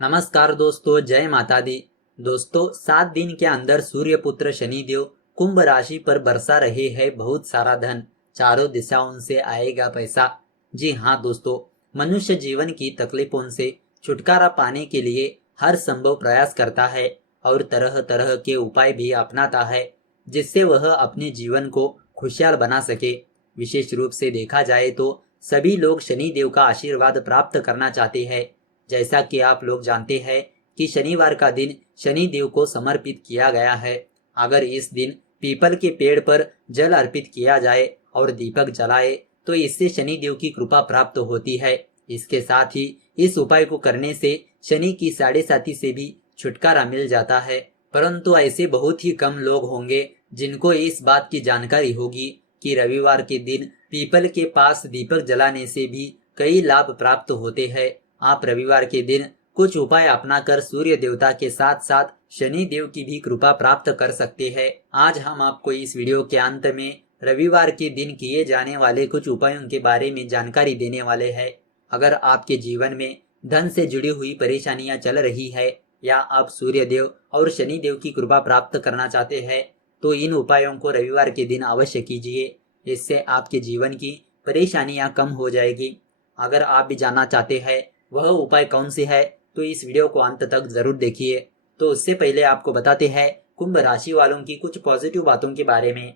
नमस्कार दोस्तों, जय माता दी। दोस्तों, 7 दिन के अंदर सूर्य पुत्र शनिदेव कुंभ राशि पर बरसा रहे हैं बहुत सारा धन। चारों दिशाओं से आएगा पैसा। जी हाँ दोस्तों, मनुष्य जीवन की तकलीफों से छुटकारा पाने के लिए हर संभव प्रयास करता है और तरह तरह के उपाय भी अपनाता है, जिससे वह अपने जीवन को खुशहाल बना सके। विशेष रूप से देखा जाए तो सभी लोग शनिदेव का आशीर्वाद प्राप्त करना चाहते हैं। जैसा कि आप लोग जानते हैं कि शनिवार का दिन शनि देव को समर्पित किया गया है। अगर इस दिन पीपल के पेड़ पर जल अर्पित किया जाए और दीपक जलाए तो इससे शनि देव की कृपा प्राप्त होती है। इसके साथ ही इस उपाय को करने से शनि की साढ़े साती से भी छुटकारा मिल जाता है। परंतु ऐसे बहुत ही कम लोग होंगे जिनको इस बात की जानकारी होगी कि रविवार के दिन पीपल के पास दीपक जलाने से भी कई लाभ प्राप्त होते हैं। आप रविवार के दिन कुछ उपाय अपनाकर सूर्य देवता के साथ साथ शनि देव की भी कृपा प्राप्त कर सकते हैं। आज हम आपको इस वीडियो के अंत में रविवार के दिन किए जाने वाले कुछ उपायों के बारे में जानकारी देने वाले हैं। अगर आपके जीवन में धन से जुड़ी हुई परेशानियां चल रही है या आप सूर्य देव और शनि देव की कृपा प्राप्त करना चाहते हैं तो इन उपायों को रविवार के दिन अवश्य कीजिए। इससे आपके जीवन की परेशानियां कम हो जाएगी। अगर आप भी जानना चाहते हैं वह उपाय कौन से है तो इस वीडियो को अंत तक जरूर देखिए। तो उससे पहले आपको बताते हैं कुंभ राशि वालों की कुछ पॉजिटिव बातों के बारे में।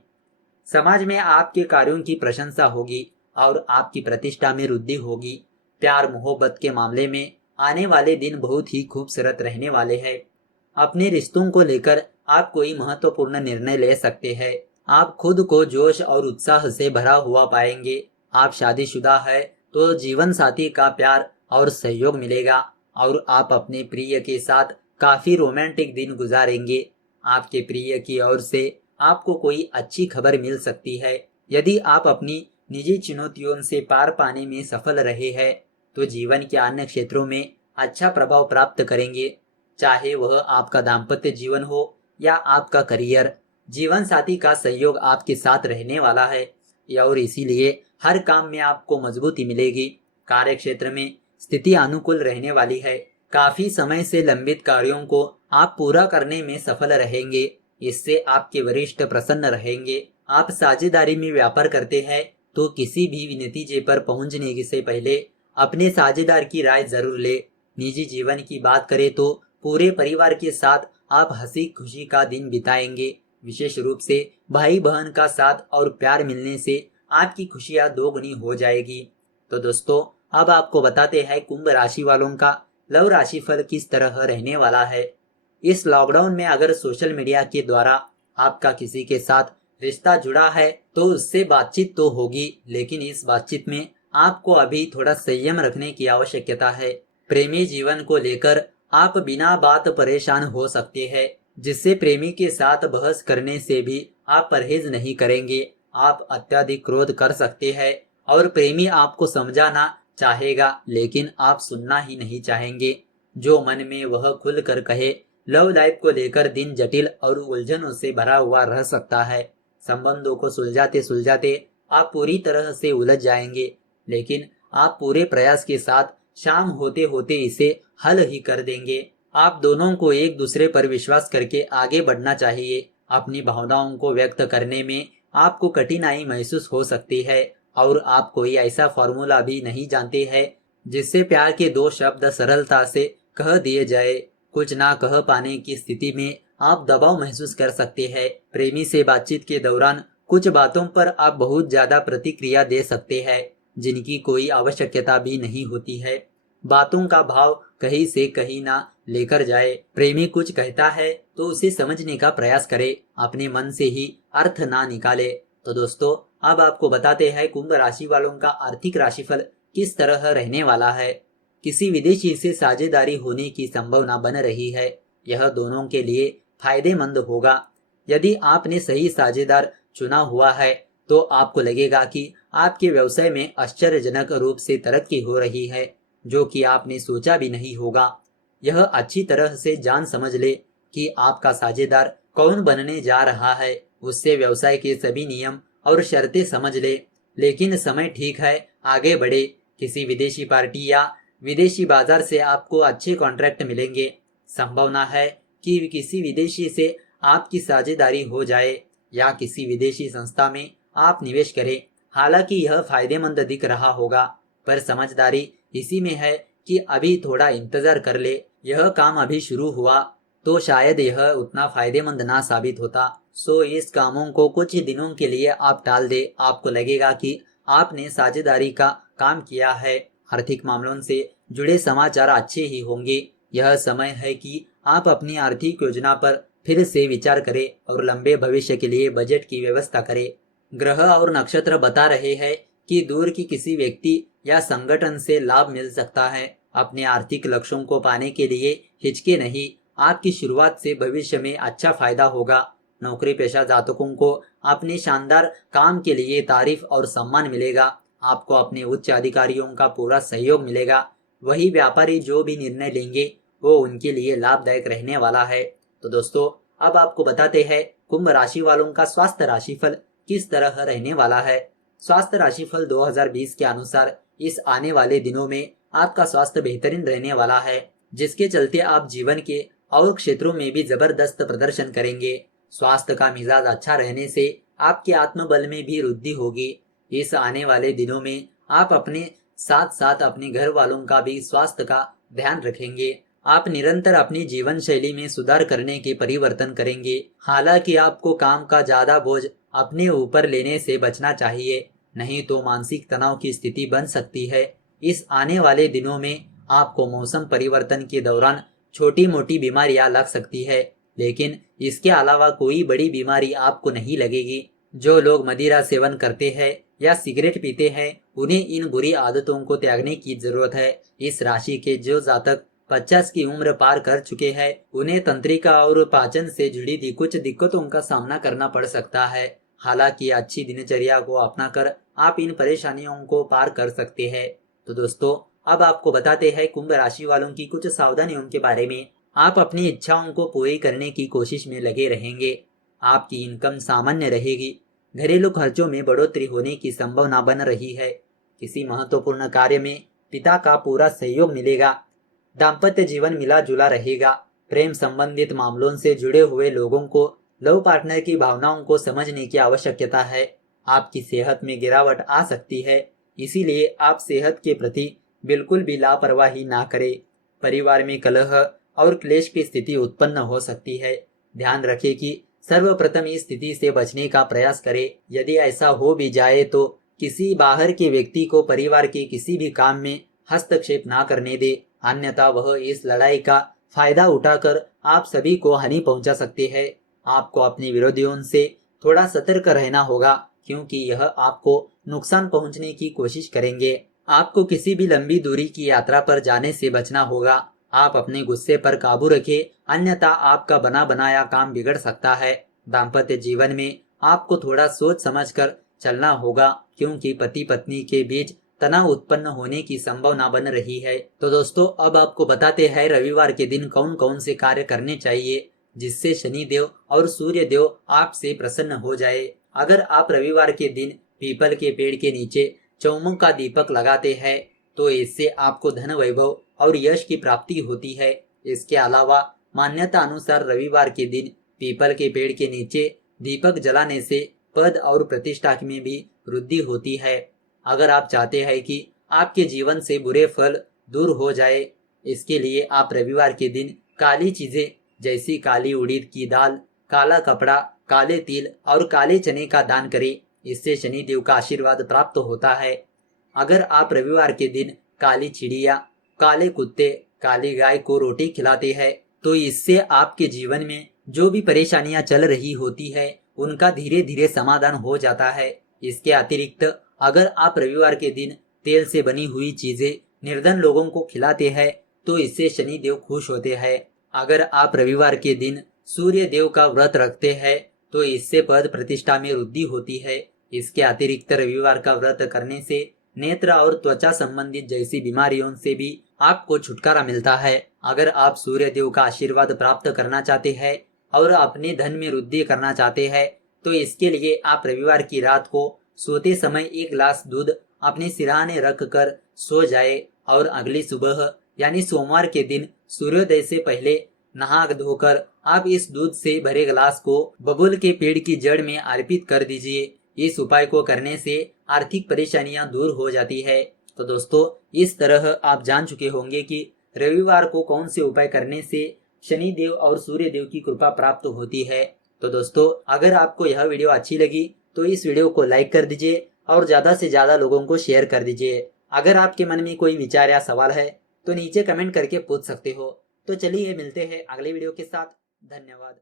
समाज में आपके कार्यों की प्रशंसा होगी और आपकी प्रतिष्ठा में वृद्धि होगी। प्यार मोहब्बत के मामले में आने वाले दिन बहुत ही खूबसूरत रहने वाले हैं। अपने रिश्तों को लेकर आप कोई महत्वपूर्ण निर्णय ले सकते हैं। आप खुद को जोश और उत्साह से भरा हुआ पाएंगे। आप शादीशुदा है तो जीवन साथी का प्यार और सहयोग मिलेगा और आप अपने प्रिय के साथ काफी रोमांटिक दिन गुजारेंगे। आपके प्रिय की ओर से आपको कोई अच्छी खबर मिल सकती है। यदि आप अपनी निजी चुनौतियों से पार पाने में सफल रहे हैं तो जीवन के अन्य क्षेत्रों में अच्छा प्रभाव प्राप्त करेंगे। चाहे वह आपका दाम्पत्य जीवन हो या आपका करियर, जीवन साथी का सहयोग आपके साथ रहने वाला है और इसीलिए हर काम में आपको मजबूती मिलेगी। कार्य क्षेत्र में स्थिति अनुकूल रहने वाली है। काफी समय से लंबित कार्यों को आप पूरा करने में सफल रहेंगे। इससे आपके वरिष्ठ प्रसन्न रहेंगे। आप साझेदारी में व्यापार करते हैं तो किसी भी नतीजे पर पहुंचने से पहले अपने साझेदार की राय जरूर ले। निजी जीवन की बात करें तो पूरे परिवार के साथ आप हंसी खुशी का दिन बिताएंगे। विशेष रूप से भाई बहन का साथ और प्यार मिलने से आपकी खुशियां दोगुनी हो जाएगी। तो दोस्तों, अब आपको बताते हैं कुंभ राशि वालों का लव राशि फल किस तरह रहने वाला है। इस लॉकडाउन में अगर सोशल मीडिया के द्वारा आपका किसी के साथ रिश्ता जुड़ा है तो उससे बातचीत तो होगी, लेकिन इस बातचीत में आपको अभी थोड़ा संयम रखने की आवश्यकता है। प्रेमी जीवन को लेकर आप बिना बात परेशान हो सकते हैं, जिससे प्रेमी के साथ बहस करने से भी आप परहेज नहीं करेंगे। आप अत्यधिक क्रोध कर सकते हैं और प्रेमी आपको समझाना चाहेगा लेकिन आप सुनना ही नहीं चाहेंगे। जो मन में वह खुल कर कहे। लव लाइफ को लेकर दिन जटिल और उलझनों से भरा हुआ रह सकता है। संबंधों को सुलझाते सुलझाते आप पूरी तरह से उलझ जाएंगे, लेकिन आप पूरे प्रयास के साथ शाम होते होते इसे हल ही कर देंगे। आप दोनों को एक दूसरे पर विश्वास करके आगे बढ़ना चाहिए। अपनी भावनाओं को व्यक्त करने में आपको कठिनाई महसूस हो सकती है और आप कोई ऐसा फॉर्मूला भी नहीं जानते हैं जिससे प्यार के दो शब्द सरलता से कह दिए जाए। कुछ ना कह पाने की स्थिति में आप दबाव महसूस कर सकते हैं। प्रेमी से बातचीत के दौरान कुछ बातों पर आप बहुत ज्यादा प्रतिक्रिया दे सकते हैं जिनकी कोई आवश्यकता भी नहीं होती है। बातों का भाव कहीं से कहीं ना लेकर जाए। प्रेमी कुछ कहता है तो उसे समझने का प्रयास करे, अपने मन से ही अर्थ ना निकाले। तो दोस्तों, अब आपको बताते हैं कुंभ राशि वालों का आर्थिक राशिफल किस तरह रहने वाला है। किसी विदेशी से साझेदारी होने की संभावना बन रही है। यह दोनों के लिए फायदेमंद होगा। यदि आपने सही साझेदार चुना हुआ है तो आपको लगेगा कि आपके व्यवसाय में आश्चर्यजनक रूप से तरक्की हो रही है, जो कि आपने सोचा भी नहीं होगा। यह अच्छी तरह से जान समझ ले कि आपका साझेदार कौन बनने जा रहा है। उससे व्यवसाय के सभी नियम और शर्तें समझ ले। लेकिन समय ठीक है, आगे बढ़े। किसी विदेशी पार्टी या विदेशी बाजार से आपको अच्छे कॉन्ट्रैक्ट मिलेंगे। संभावना है कि किसी विदेशी से आपकी साझेदारी हो जाए या किसी विदेशी संस्था में आप निवेश करें। हालांकि यह फायदेमंद दिख रहा होगा, पर समझदारी इसी में है कि अभी थोड़ा इंतजार कर ले। यह काम अभी शुरू हुआ तो शायद यह उतना फायदेमंद ना साबित होता। सो इस कामों को कुछ दिनों के लिए आप टाल दे। आपको लगेगा कि आपने साझेदारी का काम किया है। आर्थिक मामलों से जुड़े समाचार अच्छे ही होंगे। यह समय है कि आप अपनी आर्थिक योजना पर फिर से विचार करें और लंबे भविष्य के लिए बजट की व्यवस्था करें। ग्रह और नक्षत्र बता रहे हैं कि दूर की किसी व्यक्ति या संगठन से लाभ मिल सकता है। अपने आर्थिक लक्ष्यों को पाने के लिए हिचके नहीं। आपकी शुरुआत से भविष्य में अच्छा फायदा होगा। नौकरी पेशा जातकों को अपने शानदार काम के लिए तारीफ और सम्मान मिलेगा। आपको अपने उच्च अधिकारियों का पूरा सहयोग मिलेगा। वही व्यापारी जो भी निर्णय लेंगे वो उनके लिए लाभदायक रहने वाला है। तो दोस्तों, अब आपको बताते हैं कुंभ राशि वालों का स्वास्थ्य राशिफल किस तरह रहने वाला है। स्वास्थ्य राशिफल 2020 के अनुसार इस आने वाले दिनों में आपका स्वास्थ्य बेहतरीन रहने वाला है, जिसके चलते आप जीवन के और क्षेत्रों में भी जबरदस्त प्रदर्शन करेंगे। स्वास्थ्य का मिजाज अच्छा रहने से आपके आत्मबल में भी वृद्धि होगी। इस आने वाले दिनों में आप अपने साथ साथ अपने घर वालों का भी स्वास्थ्य का ध्यान रखेंगे। आप निरंतर अपनी जीवन शैली में सुधार करने के परिवर्तन करेंगे। हालांकि आपको काम का ज्यादा बोझ अपने ऊपर लेने से बचना चाहिए, नहीं तो मानसिक तनाव की स्थिति बन सकती है। इस आने वाले दिनों में आपको मौसम परिवर्तन के दौरान छोटी मोटी बीमारियां लग सकती है, लेकिन इसके अलावा कोई बड़ी बीमारी आपको नहीं लगेगी। जो लोग मदिरा सेवन करते हैं या सिगरेट पीते हैं, उन्हें इन बुरी आदतों को त्यागने की जरूरत है। इस राशि के जो जातक 50 की उम्र पार कर चुके हैं, उन्हें तंत्रिका और पाचन से जुड़ी कुछ दिक्कतों का सामना करना पड़ सकता है। हालांकि अच्छी दिनचर्या को अपनाकर आप इन परेशानियों को पार कर सकते हैं। तो दोस्तों, अब आपको बताते हैं कुंभ राशि वालों की कुछ सावधानियों के बारे में। आप अपनी इच्छाओं को पूरी करने की कोशिश में लगे रहेंगे। आपकी इनकम सामान्य रहेगी। घरेलू खर्चों में बढ़ोतरी होने की संभावना बन रही है। किसी महत्वपूर्ण कार्य में पिता का पूरा सहयोग मिलेगा। दाम्पत्य जीवन मिला जुला रहेगा। प्रेम संबंधित मामलों से जुड़े हुए लोगों को लव पार्टनर की भावनाओं को समझने की आवश्यकता है। आपकी सेहत में गिरावट आ सकती है, इसीलिए आप सेहत के प्रति बिल्कुल भी लापरवाही ना करें। परिवार में कलह और क्लेश की स्थिति उत्पन्न हो सकती है। ध्यान रखें कि सर्वप्रथम इस स्थिति से बचने का प्रयास करें। यदि ऐसा हो भी जाए तो किसी बाहर के व्यक्ति को परिवार के किसी भी काम में हस्तक्षेप ना करने दे, अन्यथा वह इस लड़ाई का फायदा उठाकर आप सभी को हानि पहुंचा सकते हैं। आपको अपने विरोधियों से थोड़ा सतर्क रहना होगा, क्योंकि यह आपको नुकसान पहुंचने की कोशिश करेंगे। आपको किसी भी लंबी दूरी की यात्रा पर जाने से बचना होगा। आप अपने गुस्से पर काबू रखें, अन्यथा आपका बना बनाया काम बिगड़ सकता है। दाम्पत्य जीवन में आपको थोड़ा सोच समझकर चलना होगा, क्योंकि पति पत्नी के बीच तनाव उत्पन्न होने की संभावना बन रही है। तो दोस्तों, अब आपको बताते हैं रविवार के दिन कौन कौन से कार्य करने चाहिए जिससे शनि देव और सूर्य देव आपसे प्रसन्न हो जाए। अगर आप रविवार के दिन पीपल के पेड़ के नीचे चौमुख का दीपक लगाते हैं तो इससे आपको धन वैभव और यश की प्राप्ति होती है। इसके अलावा मान्यता अनुसार रविवार के दिन पीपल के पेड़ के नीचे दीपक जलाने से पद और प्रतिष्ठा में भी वृद्धि होती है। अगर आप चाहते हैं कि आपके जीवन से बुरे फल दूर हो जाए, इसके लिए आप रविवार के दिन काली चीजें जैसी काली उड़द की दाल, काला कपड़ा, काले तिल और काले चने का दान करें। इससे शनिदेव का आशीर्वाद प्राप्त होता है। अगर आप रविवार के दिन काली चिड़िया, काले कुत्ते, काली गाय को रोटी खिलाते हैं तो इससे आपके जीवन में जो भी परेशानियां चल रही होती है उनका धीरे धीरे समाधान हो जाता है। इसके अतिरिक्त अगर आप रविवार के दिन तेल से बनी हुई चीजें निर्धन लोगों को खिलाते हैं तो इससे शनिदेव खुश होते हैं। अगर आप रविवार के दिन सूर्य देव का व्रत रखते हैं तो इससे पद प्रतिष्ठा में वृद्धि होती है। इसके अतिरिक्त रविवार का व्रत करने से नेत्र और त्वचा संबंधित जैसी बीमारियों से भी आपको छुटकारा मिलता है। अगर आप सूर्य देव का आशीर्वाद प्राप्त करना चाहते हैं और अपने धन में वृद्धि करना चाहते हैं तो इसके लिए आप रविवार की रात को सोते समय एक गिलास दूध अपने सिरहाने रख कर सो जाए और अगली सुबह यानी सोमवार के दिन सूर्योदय से पहले नहा धोकर आप इस दूध से भरे गिलास को बबूल के पेड़ की जड़ में अर्पित कर दीजिए। इस उपाय को करने से आर्थिक परेशानियां दूर हो जाती है। तो दोस्तों, इस तरह आप जान चुके होंगे कि रविवार को कौन से उपाय करने से शनि देव और सूर्य देव की कृपा प्राप्त होती है। तो दोस्तों, अगर आपको यह वीडियो अच्छी लगी तो इस वीडियो को लाइक कर दीजिए और ज्यादा से ज्यादा लोगों को शेयर कर दीजिए। अगर आपके मन में कोई विचार या सवाल है तो नीचे कमेंट करके पूछ सकते हो। तो चलिए मिलते हैं अगले वीडियो के साथ। धन्यवाद।